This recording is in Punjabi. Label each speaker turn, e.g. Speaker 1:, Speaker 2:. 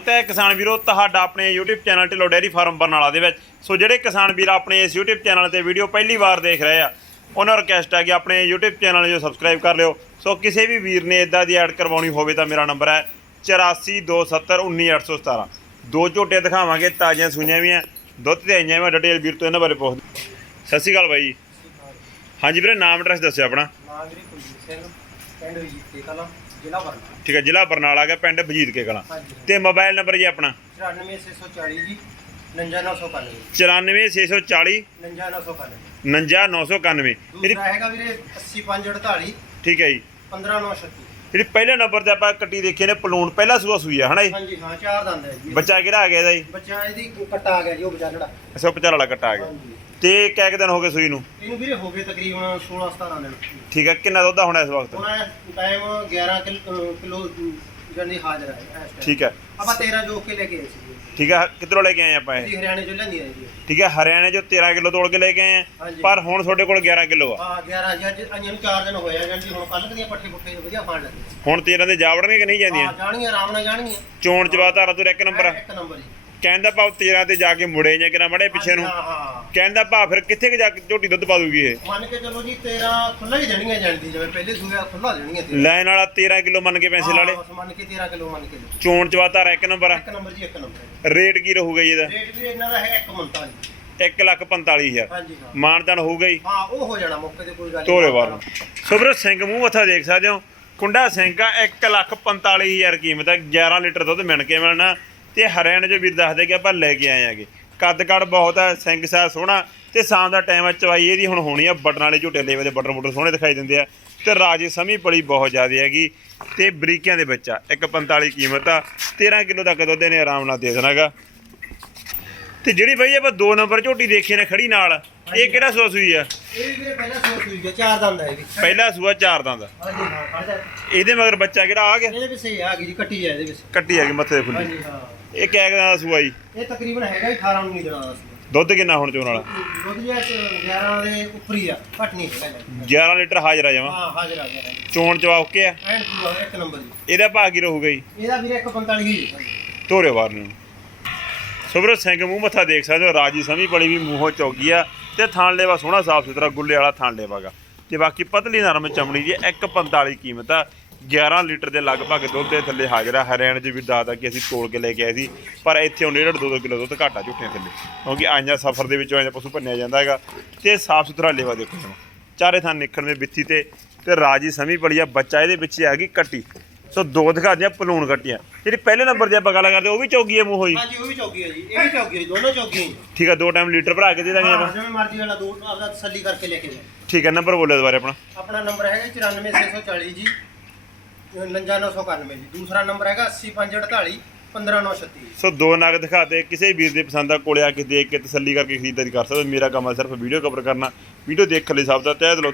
Speaker 1: ਸਵਾਗਤ ਹੈ ਕਿਸਾਨ ਵੀਰੋ, ਤੁਹਾਡਾ ਆਪਣੇ YouTube channel Dhillon dairy farm Barnala ਦੇ ਵਿੱਚ। ਸੋ ਜਿਹੜੇ ਕਿਸਾਨ ਵੀਰ ਆਪਣੇ ਇਸ YouTube ਚੈਨਲ ਤੇ ਵੀਡੀਓ ਪਹਿਲੀ ਵਾਰ ਦੇਖ ਰਹੇ ਆ, ਉਹਨਾਂ ਨੂੰ ਰਿਕਵੈਸਟ ਹੈ ਕਿ ਆਪਣੇ YouTube ਚੈਨਲ ਨੂੰ ਸਬਸਕ੍ਰਾਈਬ ਕਰ ਲਿਓ। ਸੋ ਕਿਸੇ ਵੀ ਵੀਰ ਨੇ ਇਦਾਂ ਦੀ ਐਡ ਕਰਵਾਉਣੀ ਹੋਵੇ ਤਾਂ ਮੇਰਾ ਨੰਬਰ ਹੈ 8427191817 ਦੋ ਝੋਟੇ ਦਿਖਾਵਾਂਗੇ, ਤਾਜ਼ੀਆਂ ਸੁਈਆਂ ਵੀ ਆ। ਦੁੱਧ ਤੇ ਆਈਆਂ ਮੈਂ ਡਿਟੇਲ ਵੀਰ ਤੋਂ ਇਹਨਾਂ ਬਾਰੇ ਪੁੱਛਦੇ ਸਤਿ ਸ਼੍ਰੀ ਅਕਾਲ ਬਾਈ। ਜੀ ਹਾਂਜੀ ਵੀਰੇ, ਨਾਮ ਐਡਰੈਸ ਦੱਸਿਓ ਆਪਣਾ।
Speaker 2: ਨਾਗਰੀ ਕੁਲਜੀਤ ਸਿੰਘ। ਪਿੰਡ ਵਿਜੀਤੇ ਕਲਾਂ ਜ਼ਿਲ੍ਹਾ ਬਰਨਾਲਾ।
Speaker 1: ਠੀਕ ਹੈ ਜ਼ਿਲ੍ਹਾ ਬਰਨਾਲਾ ਗਿਆ ਪਿੰਡ ਬਜੀਤ ਕੇ ਕਲਾਂ।
Speaker 2: ਹਾਂਜੀ
Speaker 1: ਤੇ ਮੋਬਾਈਲ ਨੰਬਰ ਜੀ ਆਪਣਾ?
Speaker 2: 94640 ਜੀ 59991
Speaker 1: 94640
Speaker 2: 59991
Speaker 1: 59991 ਜਿਹੜੀ
Speaker 2: ਦੂਸਰਾ ਹੈਗਾ ਵੀਰੇ 80548
Speaker 1: ਠੀਕ ਹੈ ਜੀ।
Speaker 2: 15936
Speaker 1: ਜਿਹੜੀ ਪਹਿਲੇ ਨੰਬਰ ਤੇ ਆਪਾਂ ਕੱਟੀ ਦੇਖੀ ਨੇ ਪਲੂਣ ਪਹਿਲਾ ਸੂਆ ਸੂਈ ਆ ਹਨਾ ਜੀ?
Speaker 2: ਹਾਂਜੀ ਹਾਂ ਚਾਰ ਦੰਦ ਹੈ ਜੀ।
Speaker 1: ਬੱਚਾ ਕਿਹੜਾ ਆ ਗਿਆ ਇਹਦਾ ਜੀ?
Speaker 2: ਬੱਚਾ ਇਹਦੀ ਕੱਟਾ ਆ ਗਿਆ ਜੀ ਉਹ ਬੱਚਾ ਜਿਹੜਾ
Speaker 1: ਵਾਲਾ ਕੱਟਾ ਆ ਗਿਆ।
Speaker 2: ਹਾਂਜੀ।
Speaker 1: ਤੇ ਕਿੰਨੇ ਕੁ ਦਿਨ ਹੋ ਗਏ ਸੂਈ ਨੂੰ?
Speaker 2: ਇਹਨੂੰ ਵੀਰੇ ਹੋ ਗਏ ਤਕਰੀਬਨ 16 17 ਦਿਨ।
Speaker 1: ਠੀਕ ਹੈ ਕਿੰਨਾ ਦੁੱਧ ਆ ਹੁਣ ਇਸ ਵਕਤ?
Speaker 2: ਹੁਣ ਟਾਈਮ 11 ਕਿਲੋ ਜਣੀ ਹਾਜ਼ਰ ਹੈ ਇਸ time।
Speaker 1: ਠੀਕ ਹੈ
Speaker 2: ਆਪਾਂ 13 ਜੋ ਕੇ ਲੈ ਕੇ ਆਏ ਸੀ।
Speaker 1: ਠੀਕ ਹੈ ਕਿੱਧਰੋਂ ਲੈ ਕੇ ਆਏ ਆਪਾਂ ਇਹ?
Speaker 2: ਜੀ ਹਰਿਆਣੇ ਚੋਂ ਲੈਂਦੀ ਹੈ ਜੀ।
Speaker 1: ਠੀਕ ਹੈ ਹਰਿਆਣੇ ਚੋਂ 13 ਕਿਲੋ ਤੋਲ ਕੇ ਲੈ ਕੇ ਆਏ ਆ।
Speaker 2: ਹਾਂਜੀ।
Speaker 1: ਪਰ ਹੁਣ ਤੁਹਾਡੇ ਕੋਲ 11 ਕਿਲੋ ਆ।
Speaker 2: ਹਾਂ 11 ਜੀ ਅੱਜ ਅਈਆਂ ਨੂੰ 4 ਦਿਨ ਹੋਏ ਆ ਜਾਂਦੀ ਹੁਣ ਕੱਲ ਦੀਆਂ ਪੱਠੇ ਪੁੱਠੇ ਵਧੀਆ ਖਾਣ ਲੱਗੇ
Speaker 1: ਹੁਣ 13 ਦੇ ਜਾਵੜਨਗੇ ਕਿ ਨਹੀਂ
Speaker 2: ਹਾਂ
Speaker 1: ਜਾਂਦੀਆਂ
Speaker 2: ਜਾਣਗੀਆਂ ਆਰਾਮ ਨਾਲ ਜਾਣਗੀਆਂ।
Speaker 1: ਚੋਣ ਚਵਾ ਧਾਰਾ ਤੋਂ ਇੱਕ ਨੰਬਰ ਆ।
Speaker 2: ਇੱਕ ਨੰਬਰ ਜੀ।
Speaker 1: ਕਹਿੰਦਾ ਭਾਵ 13 ਤੇ ਜਾ ਕੇ ਮੁੜੇ ਜਾਂ ਕਿਨਾ ਮੜੇ ਪਿੱਛੇ ਨੂੰ।
Speaker 2: ਹਾਂ ਹਾਂ।
Speaker 1: ਕਹਿੰਦਾ ਭਾ ਫਿਰ ਕਿੱਥੇ ਕੁ ਜਾ ਕੇ ਝੋਟੀ ਦੁੱਧ ਪਾ ਦੂਗੀ ਇਹ?
Speaker 2: ਮੰਨ ਕੇ ਚੱਲੋ ਜੀ 13 ਖੁੱਲਾ ਹੀ ਦੇਣੀਆਂ ਜਾਂਦੀ ਜਿਵੇਂ ਪਹਿਲੇ ਸੂਆ ਖੁੱਲਾ ਦੇਣੀਆਂ ਤੇਰਾਂ।
Speaker 1: ਲੈਣ ਵਾਲਾ 13 ਕਿਲੋ ਮੰਨ ਕੇ ਪੈਸੇ ਲਾ ਲੇ।
Speaker 2: ਮੰਨ ਕੇ 13 ਕਿਲੋ ਮੰਨ ਕੇ ਲਓ।
Speaker 1: ਚੋਣ ਚਵਾ ਧਾਰਾ ਇੱਕ ਨੰਬਰ ਆ।
Speaker 2: ਇੱਕ ਨੰਬਰ ਜੀ ਇੱਕ ਨੰਬਰ
Speaker 1: ਰੇਟ ਕੀ ਰਹੂਗਾ ਜੀ ਇਹਦਾ?
Speaker 2: ਰੇਟ ਵੀ ਇਹਨਾਂ ਦਾ ਹੈ ਇੱਕ ਮੰਤਾ ਜੀ।
Speaker 1: 1 ਲੱਖ 45000
Speaker 2: ਹਾਂਜੀ ਹਾਂ।
Speaker 1: ਮਾਨਤਾਨ ਹੋਊਗਾ ਜੀ।
Speaker 2: ਹਾਂ ਉਹ ਹੋ ਜਾਣਾ ਮੌਕੇ ਤੇ ਕੋਈ ਗੱਲ
Speaker 1: ਤੋਰੇ। ਵਾਰ ਸੁਬਰ ਸਿੰਘ ਮੂੰਹ ਮੱਥਾ ਦੇਖ ਸਕਦੇ ਹੋ। ਕੁੰਡਾ ਸਿੰਘ ਆ 1 ਲੱਖ 45000 ਕੀਮਤ ਹੈ 11 ਲੀਟਰ ਦੁੱਧ ਮਿਣ ਕੇ ਮਿਲਣਾ। ਤੇ ਹਰਿਆਣੇ ਜੋ ਵੀਰ ਦੱਸਦੇ ਕਿ ਆਪਾਂ ਲੈ ਕੇ ਆਏ ਆਗੇ। ਕੱਦ ਕੱਦ ਬਹੁਤ ਹੈ ਸਿੰਘ ਸਾਹ ਸੋਹਣਾ, ਤੇ ਸ਼ਾਮ ਦਾ ਟਾਈਮ ਹੈ ਚਵਾਈ ਇਹਦੀ ਹੁਣ ਹੋਣੀ ਆ, ਬਟਨ ਵਾਲੇ ਝੋਟੇ ਲੇਵੇ ਦੇ ਬਟਨ ਬੁਟਰ ਸੋਹਣੇ ਦਿਖਾਈ ਦਿੰਦੇ ਆ। ਤੇ ਰਾਜੀ ਸਮੀ ਪਲੀ ਬਹੁਤ ਜ਼ਿਆਦਾ ਹੈਗੀ, ਤੇ ਬਰੀਕਿਆਂ ਦੇ ਵਿੱਚ ਆ। 145 ਕੀਮਤ ਆ 13 ਕਿਲੋ ਤੱਕ ਦੁੱਧ ਇਹਨੇ ਆਰਾਮ ਨਾਲ ਦੇ ਦੇਣਾਗਾ। ਤੇ ਜਿਹੜੀ ਬਈ ਆਪਾਂ ਦੋ ਨੰਬਰ ਝੋਟੀ ਦੇਖੀ ਨੇ ਖੜੀ ਨਾਲ ਇਹ ਕਿਹੜਾ ਸੂਆ ਸੂਈ ਆ?
Speaker 2: ਇਹ ਵੀ ਵੀਰੇ ਪਹਿਲਾਂ ਸੂਆ ਸੂਈ ਚਾਰ ਦੰਦ ਹੈ ਇਹ ਵੀ।
Speaker 1: ਪਹਿਲਾ ਸੂਆ ਚਾਰ ਦੰਦ
Speaker 2: ਹਾਂਜੀ ਹਾਂ ਖੜ ਜਾ।
Speaker 1: ਇਹਦੇ ਮਗਰ ਬੱਚਾ ਕਿਹੜਾ ਆ ਗਿਆ?
Speaker 2: ਇਹਦੇ ਵਿੱਚ ਸਹੀ ਆ ਗਈ ਜੀ ਕੱਟੀ ਹੈ ਇਹਦੇ ਵਿੱਚ।
Speaker 1: ਕੱਟੀ ਹੈਗੀ ਮੱਥੇ ਦੇ ਫੁੱਲੀ
Speaker 2: ਹਾਂਜੀ ਹਾਂ।
Speaker 1: ਇਹ ਕਿਆ ਦਾ ਸੂਆ ਜੀ।
Speaker 2: ਇਹ ਤਕਰੀਬਨ ਹੈਗਾ ਹੀ 18 19 ਦਿਨਾਂ ਦਾ
Speaker 1: ਦੁੱਧ ਕਿੰਨਾ ਹੁਣ ਚੋਣ ਵਾਲਾ?
Speaker 2: ਦੁੱਧ ਜਿਹਾ 11 ਦੇ ਉੱਪਰ ਹੀ ਆ ਘੱਟ ਨਹੀਂ ਹੈਗਾ ਜੀ।
Speaker 1: 11 ਲੀਟਰ ਹਾਜ਼ਰ ਆ ਜਾਵਾਂ
Speaker 2: ਹਾਂ ਹਾਜ਼ਰ ਆ ਗਿਆ
Speaker 1: ਚੋਣ ਚਵਾ ਓਕੇ ਆ?
Speaker 2: ਐਨ ਪੂਰਾ ਇੱਕ ਨੰਬਰ ਜੀ।
Speaker 1: ਇਹਦਾ ਭਾਅ ਕੀ ਰਹੂਗਾ ਜੀ?
Speaker 2: ਇਹਦਾ ਵੀਰੇ 145 ਹੀ ਹੈ।
Speaker 1: ਤੋਰੇ ਵਾਰ ਨੂੰ। ਸੁਬਰ ਸਿੰਘ, ਮੂੰਹ ਮੱਥਾ ਦੇਖ ਸਕਦੇ ਹੋ, ਰਾਜੀ ਸਮੀ ਬੜੀ ਵੀ ਮੂੰਹੋਂ ਚੌਗੀ ਆ ਤੇ ਥਾਣ ਲੈਵਾ ਸੋਹਣਾ, ਸਾਫ਼ ਸੁਥਰਾ ਗੁੱਲੇ ਵਾਲਾ ਥਾਣ ਲੈਵਾਗਾ ਤੇ ਬਾਕੀ ਪਤਲੀ ਨਰਮ ਚਮੜੀ ਦੀ 145 ਕੀਮਤ ਆ। 11 ਲੀਟਰ ਦੇ ਲਗਭਗ ਦੁੱਧ ਦੇ ਥੱਲੇ ਹਾਜ਼ਰ ਆ। ਹਰਿਆਣੇ 'ਚ ਵੀ ਦੱਸਦਾ ਕਿ ਅਸੀਂ ਤੋਲ ਕੇ ਲੈ ਕੇ ਆਏ ਸੀ, ਪਰ ਇੱਥੇ ਹੁਣ 1.5 2 ਕਿਲੋ ਦੁੱਧ ਘਾਟਾ ਝੁੱਟੀਆਂ ਥੱਲੇ। ਕਿਉਂਕਿ ਆਈਆਂ ਸਫ਼ਰ ਦੇ ਵਿੱਚੋਂ ਆਈਆਂ ਪਸ਼ੂ ਭੰਨਿਆ ਜਾਂਦਾ ਹੈਗਾ। ਤੇ ਸਾਫ਼ ਸੁਥਰਾ ਲੇਵਾ ਦੇਖੋ। ਚਾਰੇ ਥਾਂ ਨਿਕਲਣ ਦੇ ਵਿੱਥੀ ਤੇ ਤੇ ਰਾਜੀ ਸਮੀ ਬੜੀ ਆ, ਬੱਚਾ ਇਹਦੇ ਵਿੱਚ ਆ ਗਈ ਕੱਟੀ। ਸੋ ਦੋ ਦਿਖਾ ਦਿਆਂ ਪਲੂਣ ਕੱਟੀਆਂ। ਜਿਹੜੀ ਪਹਿਲੇ ਨੰਬਰ ਦੀ ਆਪਾਂ ਗੱਲ ਕਰਦੇ ਉਹ ਵੀ ਚੌਗੀ ਹੈ ਮੂੰਹ ਹੋਈ।
Speaker 2: ਹਾਂਜੀ ਉਹ ਵੀ ਚੌਕੀ ਹੈ ਜੀ ਇਹ ਵੀ ਚੌਕੀ ਹੈ ਜੀ, ਦੋਨੋਂ ਚੌਕੀਆਂ ਹੀ
Speaker 1: ਠੀਕ ਆ ਦੋ ਟਾਈਮ ਲੀਟਰ ਭਰਾ ਕੇ ਦੇ ਦਾਂਗੇ
Speaker 2: ਹਾਂ
Speaker 1: ਆਪਾਂ।
Speaker 2: ਜਿਵੇਂ ਮਰਜ਼ੀ ਵਾਲਾ ਦੋ ਆਪਦਾ ਤਸੱਲੀ ਕਰਕੇ ਲੈ ਕੇ ਜਾਓ।
Speaker 1: ਠੀਕ ਹੈ ਨੰਬਰ ਬੋਲਿਓ ਦੁਬਾਰੇ ਆਪਣਾ।
Speaker 2: ਆਪਣਾ ਨੰਬਰ ਹੈਗਾ 94640 ਜੀ 59991 ਜੀ। ਦੂਸਰਾ ਨੰਬਰ ਹੈਗਾ 80548 15936
Speaker 1: ਸੋ ਦੋ ਨਗ ਦਿਖਾਤੇ ਕਿਸੇ ਵੀਰ ਦੇ ਪਸੰਦ ਆ ਕੋਲੇ ਆ ਕੇ ਦੇਖ ਕੇ ਤਸੱਲੀ ਕਰਕੇ ਖਰੀਦਦਾਰੀ ਕਰ ਸਕਦੇ ਹੋ। ਮੇਰਾ ਕੰਮ ਸਿਰਫ ਵੀਡੀਓ ਕਵਰ ਕਰਨਾ। ਵੀਡੀਓ ਦੇਖਣ ਲਈ ਸਭ ਦਾ ਤਹਿ ਦਿਲੋਂ